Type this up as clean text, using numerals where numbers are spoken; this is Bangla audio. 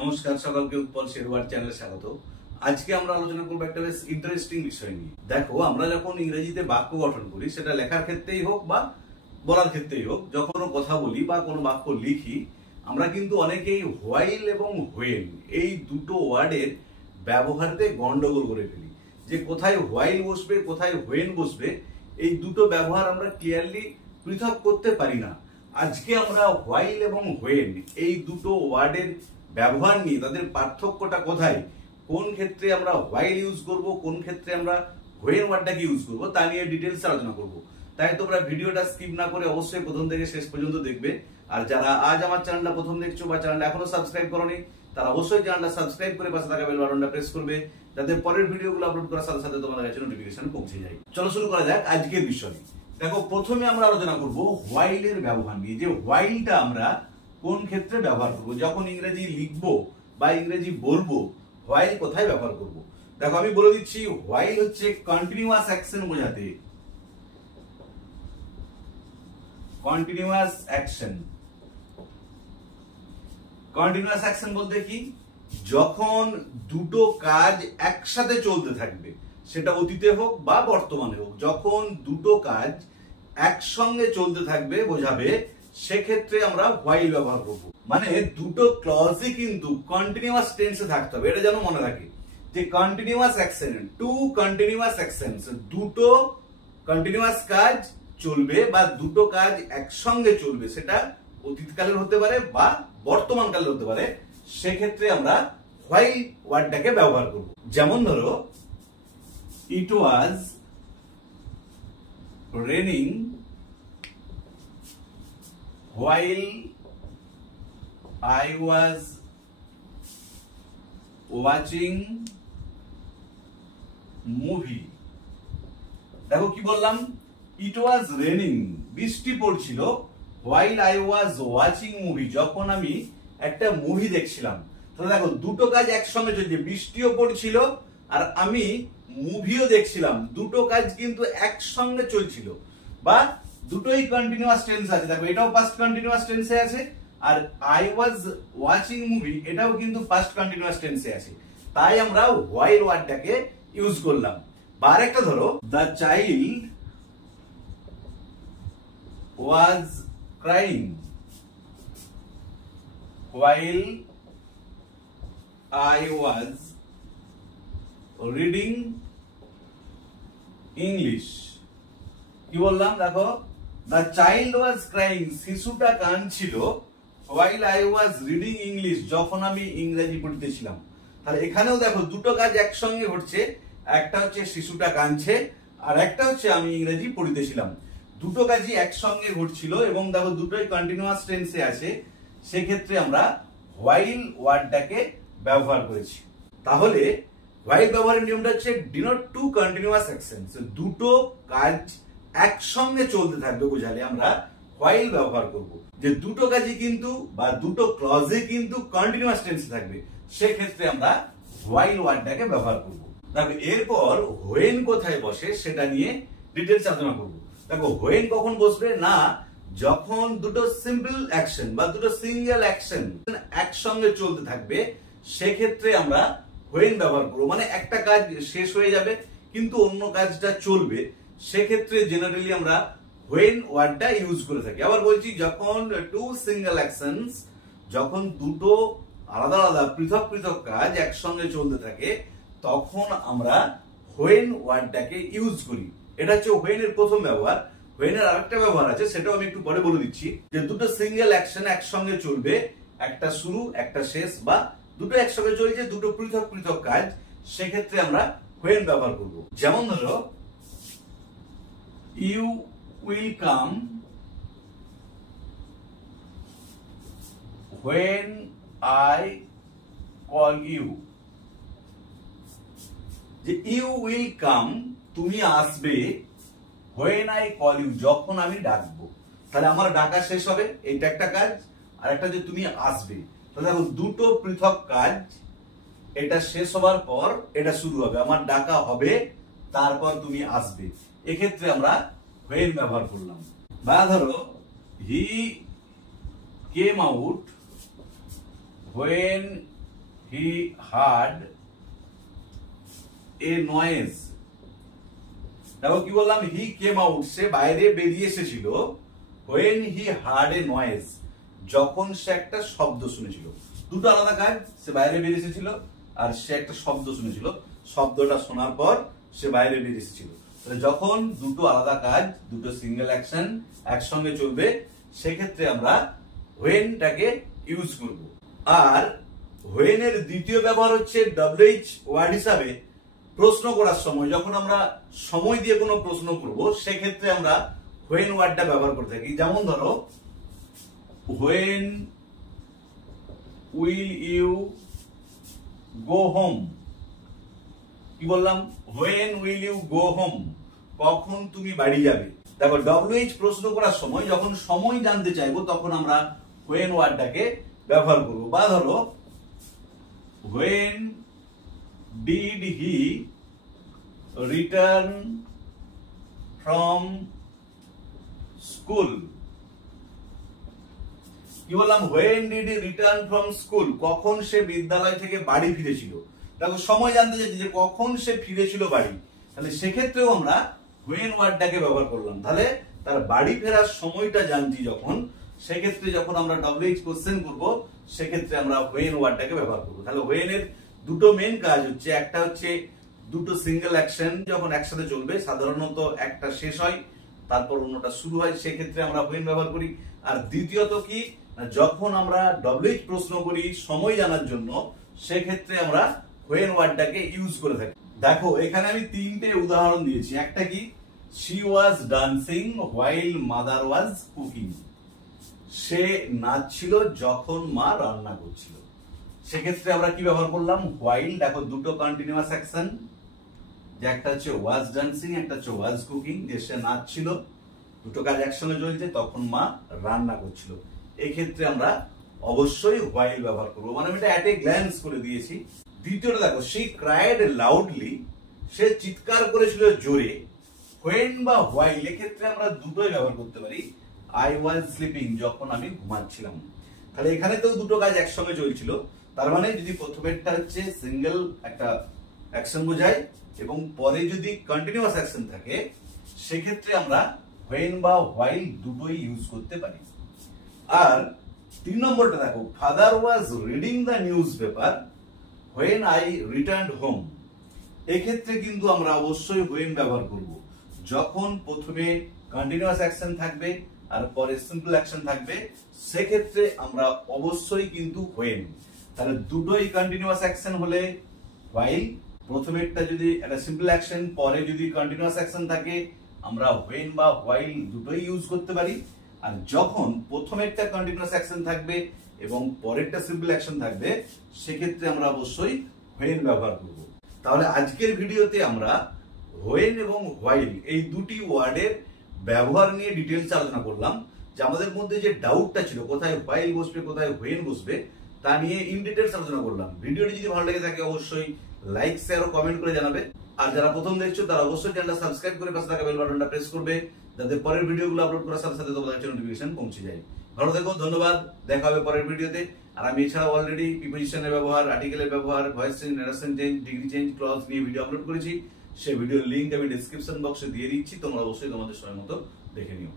নমস্কার, সকলকে উৎপল শেরওয়ার চ্যানেলে স্বাগত। আজকে আমরা আলোচনা করব একটা বেশ ইন্টারেস্টিং বিষয় নিয়ে। দেখো, আমরা যখন ইংরেজিতে বাক্য গঠন করি, সেটা লেখার ক্ষেত্রেই হোক বা বলার ক্ষেত্রেই হোক, যখন কথা বলি বা কোনো বাক্য লিখি, আমরা কিন্তু অনেকেই হোয়াইল এবং হোয়েন এই দুটো ওয়ার্ডের ব্যবহারতে গন্ডগোল করে ফেলি। যে কোথায় হোয়াইল বসবে, কোথায় হোয়েন বসবে, এই দুটো ব্যবহার আমরা ক্লিয়ারলি পৃথক করতে পারি না। আজকে আমরা হোয়াইল এবং হোয়েন এই দুটো ওয়ার্ডের ব্যবহার নিয়ে, তাদের পার্থক্যটা কোথায়, কোন ক্ষেত্রে আমরা হোয়াইল ইউজ করব, কোন ক্ষেত্রে আমরা হোয়েন ওয়ার্ডটাকে ইউজ করব, তা নিয়ে ডিটেলস আলোচনা করব। তাই তোমরা ভিডিওটা স্কিপ না করে অবশ্যই প্রথম থেকে শেষ পর্যন্ত দেখবে। আর যারা আজ আমার চ্যানেলটা প্রথম দেখছো বা চ্যানেলটা এখনো সাবস্ক্রাইব করোনি, তারা অবশ্যই চ্যানেলটা সাবস্ক্রাইব করে পাশে থাকা বেল বাটনটা প্রেস করবে, যাতে পরের ভিডিওগুলো আপলোড করার সাথে সাথে তোমাদের কাছে নোটিফিকেশন পৌঁছে যায়। চলো শুরু করা যাক আজকের বিষয়। দেখো, প্রথমে আমরা আলোচনা করব হোয়াইলের ব্যবহার নিয়ে, যে হোয়াইলটা আমরা কোন ক্ষেত্রে ব্যবহার করব, যখন ইংরেজি লিখবো বা ইংরেজি বলবো, হোয়াইল কোথায় ব্যবহার করব। দেখো, আমি বলে দিচ্ছি, হোয়াইল হচ্ছে কন্টিনিউয়াস অ্যাকশন বোঝাতে। কন্টিনিউয়াস অ্যাকশন, কন্টিনিউয়াস অ্যাকশন বলতে কি, যখন দুটো কাজ একসাথে চলতে থাকবে, সেটা অতীতে হোক বা বর্তমানে হোক, যখন দুটো কাজ একসঙ্গে চলতে থাকবে বোঝাবে, সেক্ষেত্রে আমরা হোয়াইল ব্যবহার করব। মানে দুটো ক্লজই কিন্তু কন্টিনিউয়াস টেন্সে থাকতে হবে, এটা যেন মনে রাখে যে continuous action, to continuous actions, দুটো কন্টিনিউয়াস কাজ চলবে বা দুটো কাজ একসঙ্গে চলবে, সেটা অতীতকালের হতে পারে বা বর্তমান কালের হতে পারে, সেক্ষেত্রে আমরা হোয়াইল ওয়ার্ডটাকে ব্যবহার করব। যেমন ধরো, it was raining while I was watching movie। দেখো কি বললাম, it was raining, বৃষ্টি পড়ছিল, while I was watching movie, যখন আমি একটা মুভি দেখছিলাম। তাহলে দেখো, দুটো কাজ একসঙ্গে চলছে, বৃষ্টিও পড়ছিল আর আমি মুভিও দেখছিলাম, দুটো কাজ কিন্তু একসঙ্গে চলছিল, বা দুটোই কন্টিনিউয়াস টেন্স আছে। দেখো, এটাও পাস্ট কন্টিনিউয়াস টেন্সে আছে, আর আই ওয়াজ ওয়াচিং মুভি এটাও কিন্তু পাস্ট কন্টিনিউয়াস টেন্সে আছে। তাই আমরা হোয়াইল ওয়ার্ডটাকে ইউজ করলাম। বা আরেকটা ধরো, the child was crying while I was reading English. কি বললাম, দেখো, the child was crying, শিশুটা কাঁদছিল, while I was reading English, যখন আমি ইংরেজি পড়তেছিলাম। তাহলে এখানেও দেখো, দুটো কাজ একসঙ্গে ঘটছে, একটা হচ্ছে শিশুটা কাঁদছে আর একটা হচ্ছে আমি ইংরেজি পড়তেছিলাম। দুটো কাজই একসঙ্গে ঘটছিল এবং দেখো দুটোই কন্টিনিউয়াস টেন্সে আছে, সেক্ষেত্রে আমরা হোয়াইল ওয়ার্ডটাকে ব্যবহার করেছি। তাহলে হোয়াইল ব্যবহারের নিয়মটা হচ্ছে ডিনোট টু কন্টিনিউয়াস অ্যাকশনস, দুটো কাজ একসঙ্গে চলতে থাকবে বোঝালে আমরা হোয়াইল ব্যবহার করব। যে দুটো কাজই কিন্তু বা দুটো ক্লজে কিন্তু কন্টিনিউয়াস টেন্সে থাকবে, সেক্ষেত্রে আমরা হোয়াইল ওয়ার্ডটাকে ব্যবহার করব। দেখো, এরপর হোয়েন কোথায় বসে সেটা নিয়ে ডিটেইলস আলোচনা করব। দেখো, হোয়েন কখন বসবে না, যখন দুটো সিম্পল অ্যাকশন বা দুটো সিঙ্গেল অ্যাকশন একসঙ্গে চলতে থাকবে, সেক্ষেত্রে আমরা হোয়েন ব্যবহার করব। মানে একটা কাজ শেষ হয়ে যাবে কিন্তু অন্য কাজটা চলবে, সেক্ষেত্রে জেনারেলি আমরা হোয়েন ওয়ার্ডটা ইউজ করে থাকি। আবার বলছি, যখন টু সিঙ্গেল অ্যাকশনস, যখন দুটো আলাদা আলাদা পৃথক পৃথক কাজ একসঙ্গে চলতে থাকে, তখন আমরা হোয়েন ওয়ার্ডটাকে ইউজ করি। এটা হচ্ছে হোয়েনের প্রথম ব্যবহার। হোয়েনের আরেকটা ব্যবহার আছে, সেটাও আমি একটু পরে বলে দিচ্ছি। যে দুটো সিঙ্গেল অ্যাকশন একসঙ্গে চলবে, একটা শুরু একটা শেষ, বা দুটো একসঙ্গে চলছে, দুটো পৃথক পৃথক কাজ, সেক্ষেত্রে আমরা হোয়েন ব্যবহার করব। যেমন ধরো, you will come when I call you। যে you will come, তুমি আসবে, when I call you, যখন আমি ডাকবো। তাহলে আমার ডাকা শেষ হবে, এইটা একটা কাজ, আর একটা যে তুমি আসবে। তাহলে দেখো, দুটো পৃথক কাজ, এটা শেষ হবার পর এটা শুরু হবে, আমার ডাকা হবে, তারপর তুমি আসবে, এক্ষেত্রে আমরা when ব্যবহার করলাম। বা ধরো, he came out when he heard a noise. দেখো কি বললাম, হি কেম আউট, সে বাইরে বেরিয়ে এসেছিল। When he heard a noise, যখন সে একটা শব্দ শুনেছিল। দুটো আলাদা কাজ, সে বাইরে বেরিয়ে এসেছিল আর সে একটা শব্দ শুনেছিল। শব্দটা শোনার পর সে বাইরে বেরিয়ে এসেছিল। তাহলে যখন দুটো আলাদা কাজ, দুটো সিঙ্গেল অ্যাকশন একসঙ্গে চলবে, সেক্ষেত্রে আমরা হোয়েনটাকে ইউজ করব। আর হোয়েন এর দ্বিতীয় ব্যবহার হচ্ছে ডব্লিউএইচ ওয়ার্ড হিসাবে প্রশ্ন করার সময়। যখন আমরা সময় দিয়ে কোনো প্রশ্ন করব, সেক্ষেত্রে আমরা হোয়েন ওয়ার্ডটা ব্যবহার করে থাকি। যেমন ধরো, when will you go home. কি বললাম? When will you go home, কখন তুমি বাড়ি যাবে। দেখো, ডব্লিউএইচ প্রশ্ন করার সময় যখন সময় জানতে চাইবো, তখন আমরা হোয়েন ওয়ার্ডটাকে ব্যবহার করব। বা ধরো, when did he return from school. কি বললাম? When did he return from school, কখন সে বিদ্যালয় থেকে বাড়ি ফিরেছিল। দেখো, সময় জানতে চাইছি যে কখন সে ফিরেছিল বাড়ি, তাহলে সেক্ষেত্রেও আমরা হোয়েন ওয়ার্ডটাকে ব্যবহার করলাম। তাহলে তার বাড়ি ফেরার সময়টা জানছি যখন, সেক্ষেত্রে যখন আমরা ডব্লিউএইচ কোশ্চেন করব, সেক্ষেত্রে আমরা হোয়েন ওয়ার্ডটাকে ব্যবহার করব। তাহলে হোয়েন এর দুটো মেন কাজ হচ্ছে, একটা হচ্ছে দুটো সিঙ্গেল অ্যাকশন যখন একসাথে চলবে, সাধারণত একটা শেষ হয় তারপর অন্যটা শুরু হয়, সেক্ষেত্রে আমরা হোয়েন ব্যবহার করি। আর দ্বিতীয়ত কি, যখন আমরা ডব্লিউএইচ প্রশ্ন করি সময় জানার জন্য, সেক্ষেত্রে আমরা হোয়েন ওয়ার্ডটাকে ইউজ করে থাকি। দেখো, এখানে আমি তিনটে উদাহরণ দিয়েছি। একটা কি, she was dancing while mother was cooking. সে নাচছিল যখন মা রান্না করছিল। সেক্ষেত্রে আমরা কি ব্যবহার করলাম? হোয়াইল। দেখো, দুটো কন্টিনিউয়াস অ্যাকশন, যে একটা হচ্ছে ওয়াজ ডান্সিং, একটা হচ্ছে ওয়াজ কুকিং, যে সে নাচছিল, দুটো কাজ একসঙ্গে চলছে, তখন মা রান্না করছিল। এক্ষেত্রে আমরা অবশ্যই হোয়াইল ব্যবহার করবো। মানে আমি এটা অ্যাট এ গ্ল্যান্স করে দিয়েছি। দ্বিতীয়টা দেখো, শি ক্রাইড লাউডলি, সে চিৎকার করেছিল জোরে। হোয়েন বা হোয়াইল এক্ষেত্রে আমরা দুটোই ব্যবহার করতে পারি। আই ওয়াজ স্লিপিং, যখন আমি ঘুমাচ্ছিলাম। তাহলে এখানে তো দুটো কাজ একসঙ্গে চলছিল। তার মানে যদি প্রথমেরটা হচ্ছে সিঙ্গেল একটা অ্যাকশন বোঝায় এবং পরে যদি কন্টিনিউয়াস অ্যাকশন থাকে, সেক্ষেত্রে আমরা হোয়েন বা হোয়াইল দুটোই ইউজ করতে পারি। আর 3 নম্বরটা দেখো, father was reading the news paper when I returned home. এক্ষেত্রে কিন্তু আমরা অবশ্যই হোয়েন ব্যবহার করব। যখন প্রথমে কন্টিনিউয়াস অ্যাকশন থাকবে আর পরে সিম্পল অ্যাকশন থাকবে, সেক্ষেত্রে আমরা অবশ্যই কিন্তু হোয়েন। তাহলে দুটোই কন্টিনিউয়াস অ্যাকশন হলে হোয়াইল, প্রথমেরটা যদি একটা সিম্পল অ্যাকশন, পরে যদি কন্টিনিউয়াস অ্যাকশন থাকে, আমরা হোয়েন বা হোয়াইল দুটোই ইউজ করতে পারি। আর যখন প্রথমেরটা কন্টিনিউয়াস অ্যাকশন থাকবে এবং পরেরটা সিম্পল অ্যাকশন থাকবে, সেক্ষেত্রে আমরা অবশ্যই হোয়েন ব্যবহার করব। তাহলে আজকের ভিডিওতে আমরা হোয়েন এবং হোয়াইল এই দুটি ওয়ার্ডের ব্যবহার নিয়ে ডিটেইলস আলোচনা করলাম। যে আমাদের মধ্যে যে ডাউটটা ছিল কোথায় হোয়াইল বসবে কোথায় হোয়েন বসবে, তা নিয়ে ইন ডিটেইলস আলোচনা করলাম। ভিডিওটি যদি ভালো লেগে থাকে অবশ্যই লাইক, শেয়ার ও কমেন্ট করে জানাবে। আর যারা প্রথম দেখছো তারা অবশ্যই চ্যানেলটা সাবস্ক্রাইব করে পাশে থাকা বেল বাটনটা প্রেস করবে, যাতে পরের ভিডিওগুলো আপলোড করার সাথে সাথে তোমাদের কাছে নোটিফিকেশন পৌঁছে যায়। ভালো থেকো, ধন্যবাদ। দেখা হবে পরের ভিডিওতে। আর আমি এছাড়াও অলরেডি প্রিপোজিশনের ব্যবহার, আর্টিকেলের ব্যবহার, voice change, narration change, degree change, clause নিয়ে ভিডিও আপলোড করেছি। সেই ভিডিওর লিংক আমি ডেসক্রিপশন বক্সে দিয়ে দিচ্ছি, তোমরা অবশ্যই তোমাদের সময় মতো দেখে নিও।